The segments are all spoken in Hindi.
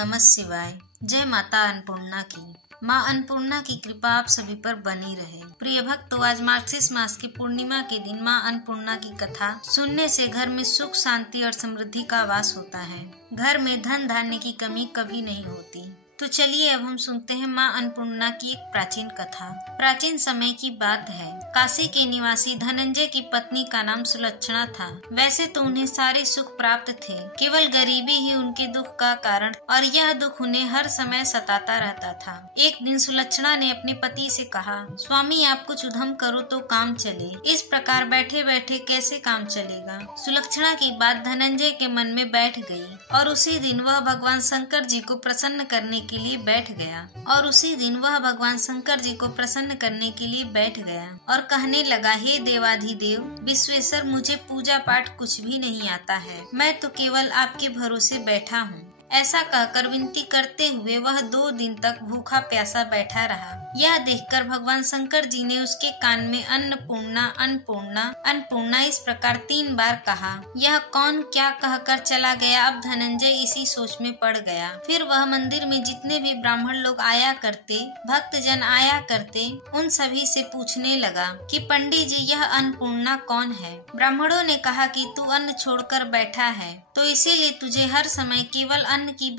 नमः शिवाय। जय माता अन्नपूर्णा की। माँ अन्नपूर्णा की कृपा आप सभी पर बनी रहे। प्रिय भक्तों, आज मार्गशीर्ष मास की पूर्णिमा के दिन माँ अन्नपूर्णा की कथा सुनने से घर में सुख, शांति और समृद्धि का वास होता है। घर में धन धान्य की कमी कभी नहीं होती। तो चलिए अब हम सुनते हैं माँ अन्नपूर्णा की एक प्राचीन कथा। प्राचीन समय की बात है। काशी के निवासी धनंजय की पत्नी का नाम सुलक्षणा था। वैसे तो उन्हें सारे सुख प्राप्त थे, केवल गरीबी ही उनके दुख का कारण और यह दुख उन्हें हर समय सताता रहता था। एक दिन सुलक्षणा ने अपने पति से कहा, स्वामी आप कुछ उद्यम करो तो काम चले। इस प्रकार बैठे बैठे कैसे काम चलेगा। सुलक्षणा की बात धनंजय के मन में बैठ गई और उसी दिन वह भगवान शंकर जी को प्रसन्न करने के लिए बैठ गया और कहने लगा, हे देवाधिदेव विश्वेश्वर, मुझे पूजा पाठ कुछ भी नहीं आता है। मैं तो केवल आपके भरोसे बैठा हूँ। ऐसा कहकर विनती करते हुए वह 2 दिन तक भूखा प्यासा बैठा रहा। यह देखकर भगवान शंकर जी ने उसके कान में अन्नपूर्णा अन्नपूर्णा अन्नपूर्णा इस प्रकार 3 बार कहा। यह कौन क्या कहकर चला गया। अब धनंजय इसी सोच में पड़ गया। फिर वह मंदिर में जितने भी ब्राह्मण लोग आया करते, भक्तजन आया करते, उन सभी से पूछने लगा कि पंडित जी यह अन्नपूर्णा कौन है। ब्राह्मणों ने कहा कि तू अन्न छोड़कर बैठा है तो इसीलिए तुझे हर समय केवल अन्न की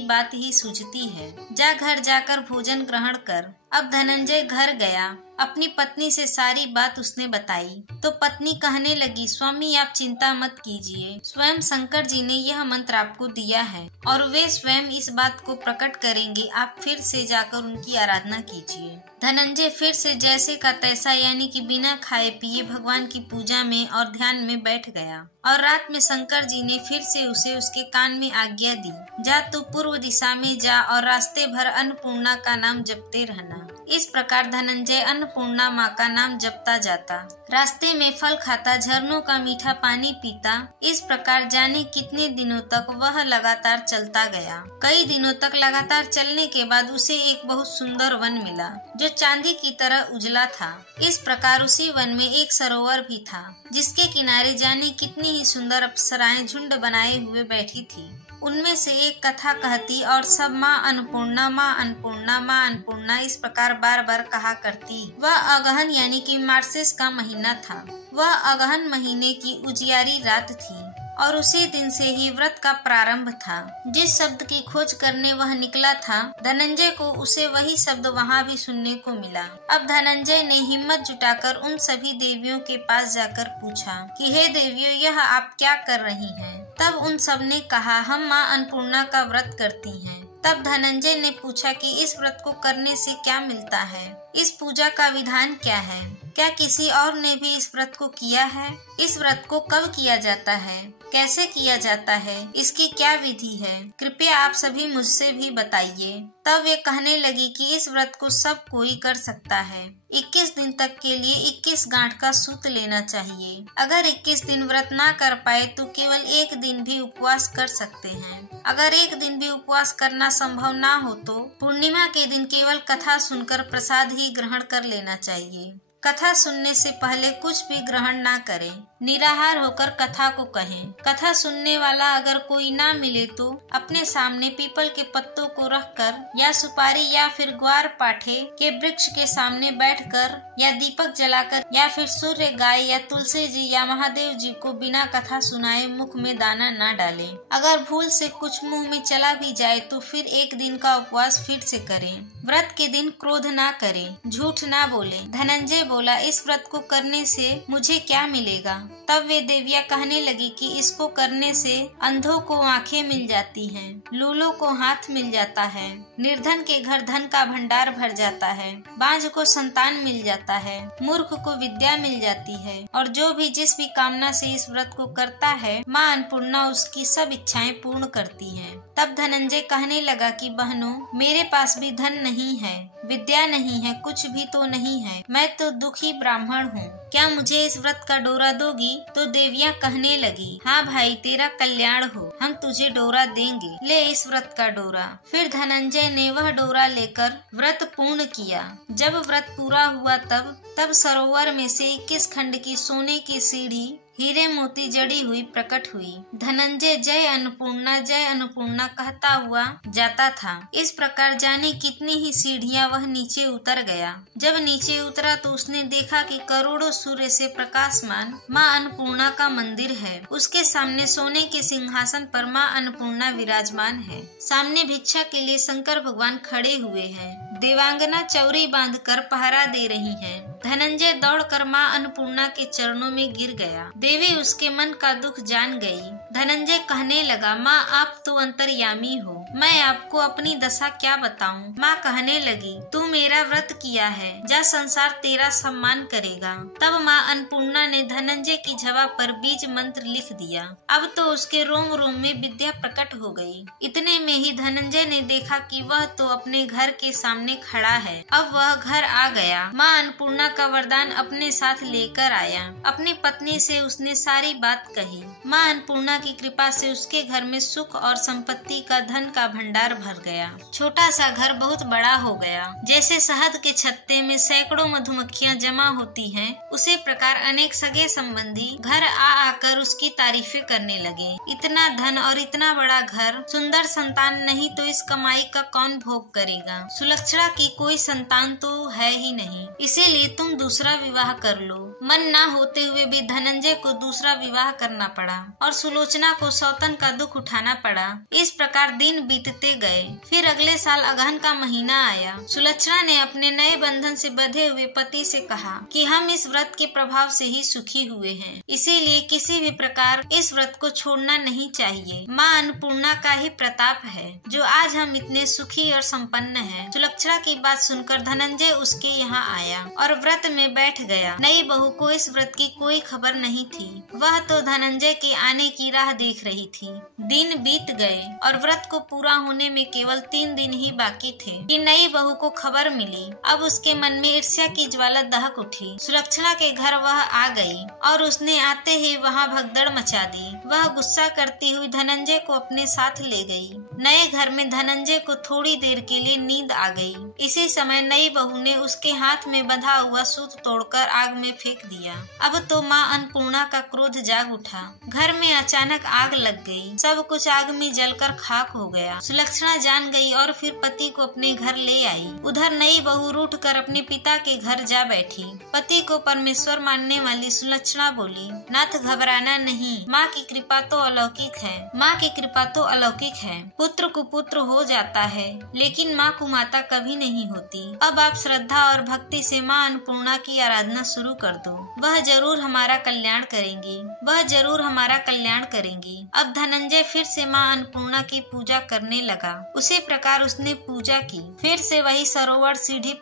बात ही सूझती है। जा घर जाकर भोजन ग्रहण कर। अब धनंजय घर गया। अपनी पत्नी से सारी बात उसने बताई तो पत्नी कहने लगी, स्वामी आप चिंता मत कीजिए, स्वयं शंकर जी ने यह मंत्र आपको दिया है और वे स्वयं इस बात को प्रकट करेंगे। आप फिर से जाकर उनकी आराधना कीजिए। धनंजय फिर से जैसे का तैसा यानी कि बिना खाए पिए भगवान की पूजा में और ध्यान में बैठ गया और रात में शंकर जी ने फिर से उसे उसके कान में आज्ञा दी, जा तू पूर्व दिशा में जा और रास्ते भर अन्नपूर्णा का नाम जपते रहना। इस प्रकार धनंजय अन्नपूर्णा माँ का नाम जपता जाता, रास्ते में फल खाता, झरनों का मीठा पानी पीता। इस प्रकार जाने कितने दिनों तक वह लगातार चलता गया। कई दिनों तक लगातार चलने के बाद उसे एक बहुत सुंदर वन मिला जो चांदी की तरह उजला था। इस प्रकार उसी वन में एक सरोवर भी था जिसके किनारे जाने कितनी ही सुंदर अप्सराएं झुंड बनाए हुए बैठी थी। उनमें से एक कथा कहती और सब माँ अन्नपूर्णा माँ अन्नपूर्णा माँ अन्नपूर्णा इस प्रकार बार बार कहा करती। वह अगहन यानी कि मार्गशीर्ष का महीना था। वह अगहन महीने की उजियारी रात थी और उसी दिन से ही व्रत का प्रारंभ था। जिस शब्द की खोज करने वह निकला था, धनंजय को उसे वही शब्द वहाँ भी सुनने को मिला। अब धनंजय ने हिम्मत जुटाकर उन सभी देवियों के पास जाकर पूछा कि हे देवियों, यह आप क्या कर रही हैं। तब उन सब ने कहा, हम माँ अन्नपूर्णा का व्रत करती हैं। तब धनंजय ने पूछा कि इस व्रत को करने से क्या मिलता है, इस पूजा का विधान क्या है, क्या किसी और ने भी इस व्रत को किया है, इस व्रत को कब किया जाता है, कैसे किया जाता है, इसकी क्या विधि है, कृपया आप सभी मुझसे भी बताइए। तब वे कहने लगी कि इस व्रत को सब कोई कर सकता है। 21 दिन तक के लिए 21 गांठ का सूत लेना चाहिए। अगर 21 दिन व्रत ना कर पाए तो केवल 1 दिन भी उपवास कर सकते हैं। अगर 1 दिन भी उपवास करना संभव ना हो तो पूर्णिमा के दिन केवल कथा सुनकर प्रसाद ही ग्रहण कर लेना चाहिए। कथा सुनने से पहले कुछ भी ग्रहण ना करें, निराहार होकर कथा को कहें। कथा सुनने वाला अगर कोई ना मिले तो अपने सामने पीपल के पत्तों को रखकर या सुपारी या फिर ग्वार पाठे के वृक्ष के सामने बैठकर या दीपक जलाकर या फिर सूर्य, गाय या तुलसी जी या महादेव जी को बिना कथा सुनाए मुख में दाना ना डालें। अगर भूल से कुछ मुंह में चला भी जाए तो फिर 1 दिन का उपवास फिर से करें। व्रत के दिन क्रोध ना करें, झूठ ना बोले। धनंजय बोला, इस व्रत को करने से मुझे क्या मिलेगा। तब वे देवियां कहने लगी कि इसको करने से अंधों को आंखें मिल जाती हैं, लूलों को हाथ मिल जाता है, निर्धन के घर धन का भंडार भर जाता है, बांझ को संतान मिल जाता है, मूर्ख को विद्या मिल जाती है और जो भी जिस भी कामना से इस व्रत को करता है माँ अन्नपूर्णा उसकी सब इच्छाएं पूर्ण करती हैं। तब धनंजय कहने लगा कि बहनों, मेरे पास भी धन नहीं है, विद्या नहीं है, कुछ भी तो नहीं है, मैं तो दुखी ब्राह्मण हूँ। क्या मुझे इस व्रत का डोरा दोगी। तो देवियां कहने लगी, हाँ भाई तेरा कल्याण हो, हम तुझे डोरा देंगे, ले इस व्रत का डोरा। फिर धनंजय ने वह डोरा लेकर व्रत पूर्ण किया। जब व्रत पूरा हुआ तब सरोवर में से 21 खंड की सोने की सीढ़ी हीरे मोती जड़ी हुई प्रकट हुई। धनंजय जय अन्नपूर्णा कहता हुआ जाता था। इस प्रकार जाने कितनी ही सीढ़ियां वह नीचे उतर गया। जब नीचे उतरा तो उसने देखा कि करोड़ों सूर्य से प्रकाशमान माँ अन्नपूर्णा का मंदिर है। उसके सामने सोने के सिंहासन पर माँ अन्नपूर्णा विराजमान है। सामने भिक्षा के लिए शंकर भगवान खड़े हुए हैं। देवांगना चौरी बांधकर पहरा दे रही है। धनंजय दौड़कर माँ अन्नपूर्णा के चरणों में गिर गया। देवी उसके मन का दुख जान गई। धनंजय कहने लगा, माँ आप तो अंतर्यामी हो, मैं आपको अपनी दशा क्या बताऊं। माँ कहने लगी, तू मेरा व्रत किया है, जा संसार तेरा सम्मान करेगा। तब माँ अन्नपूर्णा ने धनंजय की जवा पर बीज मंत्र लिख दिया। अब तो उसके रोम रोम में विद्या प्रकट हो गई। इतने में ही धनंजय ने देखा कि वह तो अपने घर के सामने खड़ा है। अब वह घर आ गया। माँ अन्नपूर्णा का वरदान अपने साथ लेकर आया। अपनी पत्नी से उसने सारी बात कही। माँ अन्नपूर्णा की कृपा से उसके घर में सुख और संपत्ति का धन का भंडार भर गया। छोटा सा घर बहुत बड़ा हो गया। जैसे शहद के छत्ते में सैकड़ों मधुमक्खियां जमा होती हैं, उसी प्रकार अनेक सगे संबंधी घर आ आकर उसकी तारीफें करने लगे। इतना धन और इतना बड़ा घर, सुंदर संतान नहीं तो इस कमाई का कौन भोग करेगा। सुलक्षणा की कोई संतान तो है ही नहीं, इसीलिए तुम दूसरा विवाह कर लो। मन ना होते हुए भी धनंजय को दूसरा विवाह करना पड़ा और सुलोचना को सौतन का दुख उठाना पड़ा। इस प्रकार दिन बीतते गए। फिर अगले साल अगहन का महीना आया। सुलक्षणा ने अपने नए बंधन से बंधे हुए पति से कहा कि हम इस व्रत के प्रभाव से ही सुखी हुए हैं, इसीलिए किसी भी प्रकार इस व्रत को छोड़ना नहीं चाहिए। माँ अन्नपूर्णा का ही प्रताप है जो आज हम इतने सुखी और संपन्न हैं। सुलक्षणा की बात सुनकर धनंजय उसके यहाँ आया और व्रत में बैठ गया। नई बहू को इस व्रत की कोई खबर नहीं थी। वह तो धनंजय के आने की राह देख रही थी। दिन बीत गए और व्रत को पूरा होने में केवल 3 दिन ही बाकी थे कि नई बहू को खबर मिली। अब उसके मन में ईर्ष्या की ज्वाला दहक उठी। सुलक्षणा के घर वह आ गई और उसने आते ही वहाँ भगदड़ मचा दी। वह गुस्सा करती हुई धनंजय को अपने साथ ले गई। नए घर में धनंजय को थोड़ी देर के लिए नींद आ गई। इसी समय नई बहू ने उसके हाथ में बंधा हुआ सूत तोड़कर आग में फेंक दिया। अब तो माँ अन्नपूर्णा का क्रोध जाग उठा। घर में अचानक आग लग गई। सब कुछ आग में जलकर खाक हो गया। सुलक्षणा जान गई और फिर पति को अपने घर ले आई। उधर नई बहू रूठ कर अपने पिता के घर जा बैठी। पति को परमेश्वर मानने वाली सुलक्षणा बोली, नाथ घबराना नहीं, माँ की कृपा तो अलौकिक है। माँ की कृपा तो अलौकिक है। पुत्र कुपुत्र हो जाता है, लेकिन माँ कुमाता कभी नहीं होती। अब आप श्रद्धा और भक्ति से माँ अन्नपूर्णा की आराधना शुरू कर दो। वह जरूर हमारा कल्याण करेंगी। वह जरूर हमारा कल्याण करेंगी। अब धनंजय फिर से माँ अन्नपूर्णा की पूजा करने लगा। उसी प्रकार उसने पूजा की। फिर से वही सरोवर सीढ़ी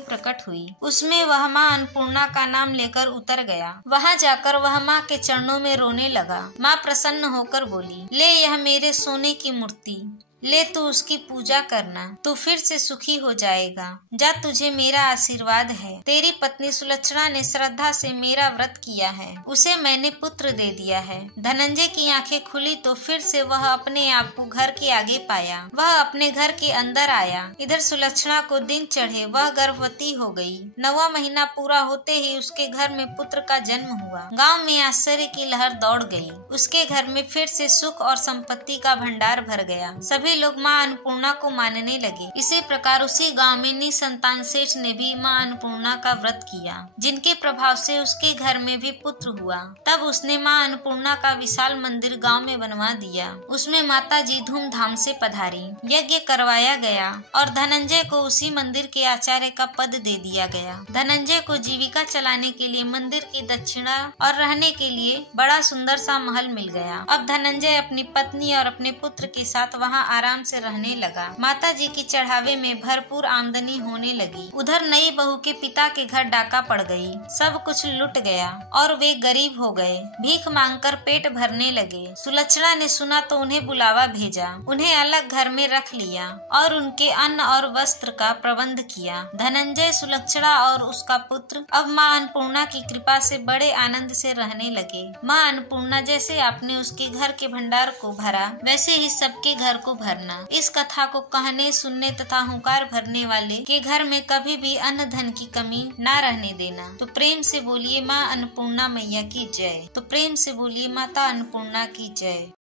प्रकट हुई। उसमें वह माँ अन्नपूर्णा का नाम लेकर उतर गया। वहाँ जाकर वह माँ के चरणों में रोने लगा। माँ प्रसन्न होकर बोली, ले यह मेरे सोने की मूर्ति, ले तू उसकी पूजा करना, तू फिर से सुखी हो जाएगा। जा, तुझे मेरा आशीर्वाद है। तेरी पत्नी सुलक्षणा ने श्रद्धा से मेरा व्रत किया है, उसे मैंने पुत्र दे दिया है। धनंजय की आंखें खुली तो फिर से वह अपने आप को घर के आगे पाया। वह अपने घर के अंदर आया। इधर सुलक्षणा को दिन चढ़े वह गर्भवती हो गई। 9वां महीना पूरा होते ही उसके घर में पुत्र का जन्म हुआ। गाँव में आश्चर्य की लहर दौड़ गई। उसके घर में फिर से सुख और संपत्ति का भंडार भर गया। सभी लोग माँ अन्नपूर्णा को मानने लगे। इसी प्रकार उसी गांव में निसंतान सेठ ने भी माँ अन्नपूर्णा का व्रत किया, जिनके प्रभाव से उसके घर में भी पुत्र हुआ। तब उसने माँ अन्नपूर्णा का विशाल मंदिर गांव में बनवा दिया। उसमें माता जी धूमधाम से पधारी। यज्ञ करवाया गया और धनंजय को उसी मंदिर के आचार्य का पद दे दिया गया। धनंजय को जीविका चलाने के लिए मंदिर की दक्षिणा और रहने के लिए बड़ा सुंदर सा महल मिल गया। अब धनंजय अपनी पत्नी और अपने पुत्र के साथ वहाँ आराम से रहने लगा। माता जी की चढ़ावे में भरपूर आमदनी होने लगी। उधर नई बहू के पिता के घर डाका पड़ गई। सब कुछ लुट गया और वे गरीब हो गए। भीख मांगकर पेट भरने लगे। सुलक्षणा ने सुना तो उन्हें बुलावा भेजा। उन्हें अलग घर में रख लिया और उनके अन्न और वस्त्र का प्रबंध किया। धनंजय, सुलक्षणा और उसका पुत्र अब माँ अन्नपूर्णा की कृपा से बड़े आनंद से रहने लगे। माँ अन्नपूर्णा जैसे आपने उसके घर के भंडार को भरा, वैसे ही सबके घर को भरा। भरना। इस कथा को कहने, सुनने तथा हुंकार भरने वाले के घर में कभी भी अन्न धन की कमी ना रहने देना। तो प्रेम से बोलिए माँ अन्नपूर्णा मैया की जय। तो प्रेम से बोलिए माता अन्नपूर्णा की जय।